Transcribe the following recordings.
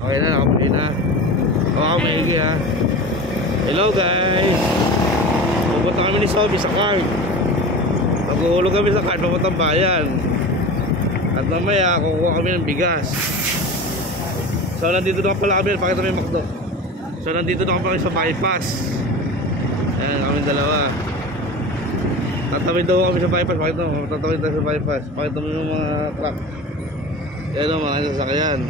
Okay na, nakapuli na. Baka maigi ha. Hello guys. Pupunta kami ni Sophie sa card. Maghuhulog kami sa card papuntang bayan. At mamaya kukuha kami ng bigas. So nandito na pala kami. Pakita mo yung McDo. So nandito na kami sa bypass. Ayan kami dalawa. Tatawid daw kami sa bypass. Pakita mo. Tatawid tayo sa bypass. Pakita mo yung mga truck. Yan o, mga sasakyan.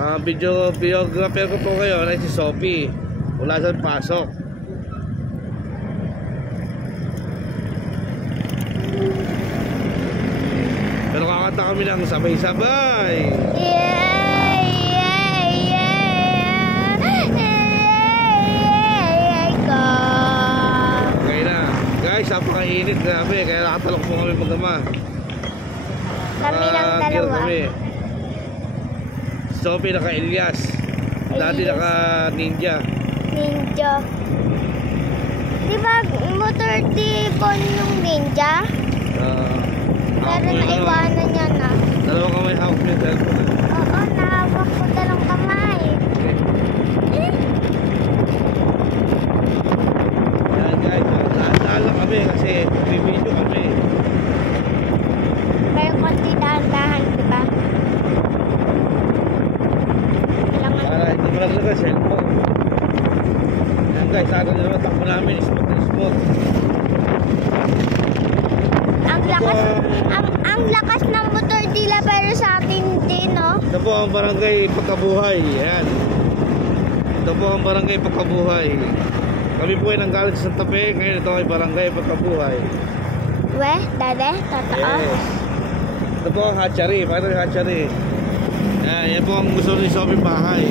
Videographer ko po kayo na si Sophie. Wala siyang pasok. Pero kakanta kami ng sabay-sabay. Yeah, yeah, yeah, yeah, go. Okay na. Guys, napakainit. Grabe. Kaya nakatalok po kami pagdama. Kami lang dalawa. Sophie naka-Elias. Dati naka-Ninja. Ninja. Diba motor tipon yung Ninja? Pero naiwanan niya na. Dalawang kamay hawak yung cellphone. Oo, nahawak ko dalawang kamay. Yan guys, daan lang kami kasi bibidyo kami. Pero konti dahan-dahan, diba? Para hindi mo lang talaga cellphone. Yan guys, sa akin naman takbo namin, smooth na smooth. Ang lakas ng motor nila pero sa atin din, no? Ito po ang barangay Pagkabuhay. Yan. Ito po ang barangay Pagkabuhay. Kami po ay nanggaling sa Santa Fe. Ngayon ito ay barangay Pagkabuhay. Weh, dade, totoo? Yes. Ito po ang hatchery. Pakita yung hatchery. Yan po ang gusto ni Sophie bahay.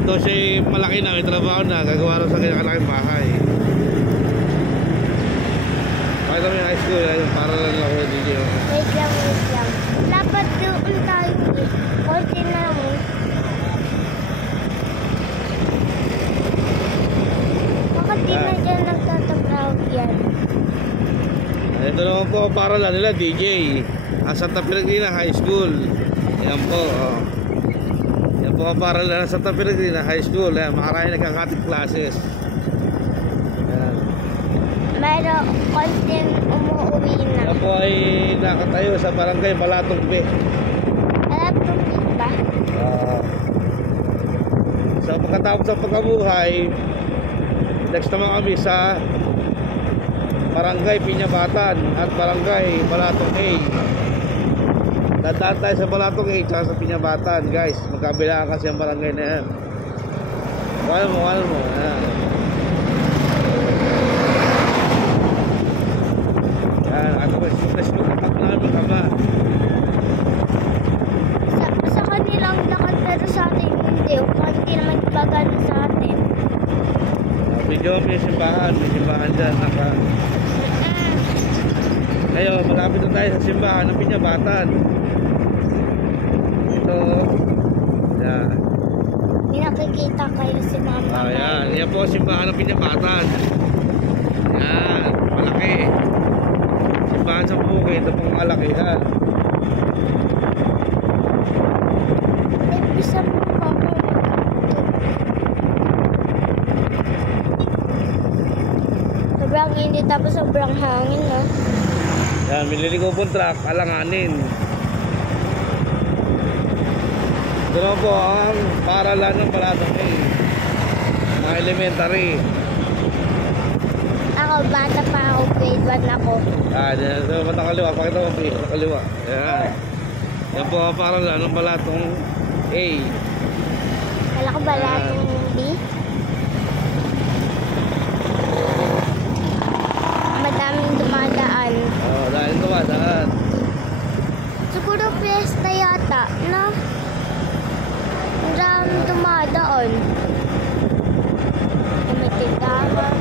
Ito siya malaki na, may trabaho na. Gagawa rin sa kanyang bahay. Pakita mo yung high school. Para lang ako yung DJ. Wait lang. Dapat doon tayo. Konti na mo. Bakit di na dyan nagtatakraw yan? Ito naman po ang paralan nila, DJ. Santa Peregrina High School. Yan po. Yan po ang paralan ng Santa Peregrina High School. Makarami nagkakating classes. Yan. Mayroon konting umuwi na. Yan po ay nakatayo sa barangay Balatong B. Alam tubig ba? So pagkatapos sa pagkabuhay, next naman kami sa barangay Piñabatan at barangay Balatong A. Dadaan tayo sa Balatong A at sa Piñabatan, guys. Magkabilaan kasi ang barangay na yan. Wala mo. Yan. Yan, ako ba? Sumulak namin kama. Sa kanilang lakad pero sa atin hindi. Konti naman bagano sa atin. Medyo may simbahan dyan. Ngayon, malapit na tayo sa simbahan ng Piñabatan. Ito. Yan. May nakikita kayo si mama. Yan. Yan po ang simbahan ng Piñabatan. Yan. Malaki. Simbahan sa bukid. Ito pong malakihan. Bisa mo pa ako. Sobrang init tapos sobrang hangin, no? Yan. Mililigo pong truck. Alanganin. Ito na po ang paralan ng Balatong A. Mga elementary. Ako, bata pa ako, grade 1 ako. Ito ba nakaliwa? Pakita mo po nakaliwa. Yan. Yan po ang paralan ng Balatong A. Kala ko Balatong B. Madaming dumadaan. Dahil dumadaan. Siguro fiesta yata, no? Madaming dumadaan. May tindahan.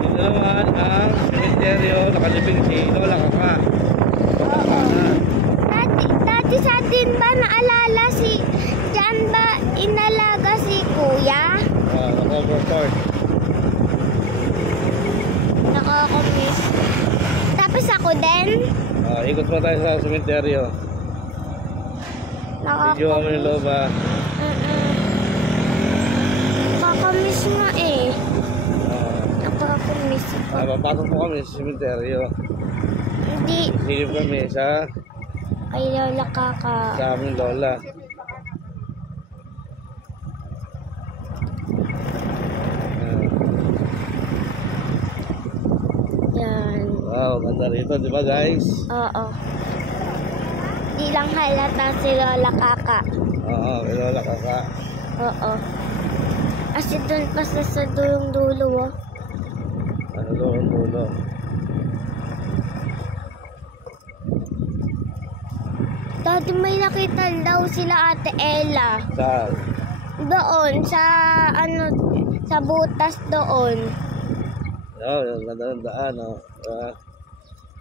Dito naman ang cemeteryo nakalibing si Lola Kaka. Dati sa atin ba naalala si dyan ba inalaga si Kuya? Naka-overport. Nakakamiss. Tapos ako din. Ikot pa tayo sa cemeteryo. Video kami ng loob ha. Nakakamiss nga eh. Nakakamiss ko. Papasok po kami sa cemetery. Hindi. Silip kami sa Kay Lola Kaka. aming lola. Yan. Wow, ganda rito, di ba guys? Oo. Di lang halata si Lola Kaka. Oo, kay lola kaka. Oo. Kasi doon pa sa dulong dulo oh. Ano dulo. Dati may nakita daw sila Ate Ella. Saan? Doon, sa sa butas doon. Oo, yung ganda ng daan.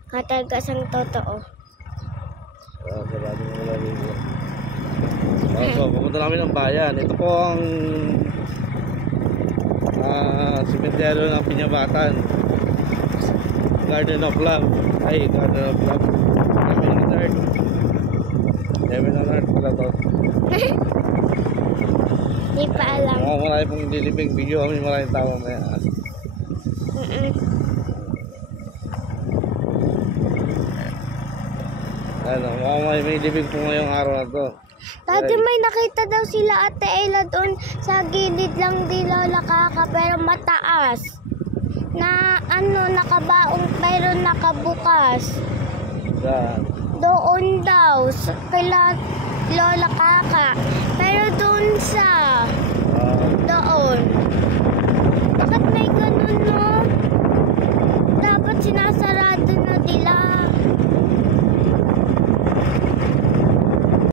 Katagasang totoo. Sarado mo wala rito. So, pupunta namin ng bayan. Ito po ang cemetery ng Piñabatan. Garden of Love. Ay, Garden of Love. Heaven on Earth. Heaven on Earth pala to. Di pa alam. Marami pong dilibing video kami. Maraming tao mamaya. Ano, may libing po ngayong araw na to. Dati may nakita daw sila Ate Ella doon sa gilid lang di Lola Kaka pero mataas. Na nakabaong pero nakabukas. Saan? Doon daw sa kila Lola Kaka. Pero doon sa doon. Bakit may ganun no? Dapat sinasarado na nila.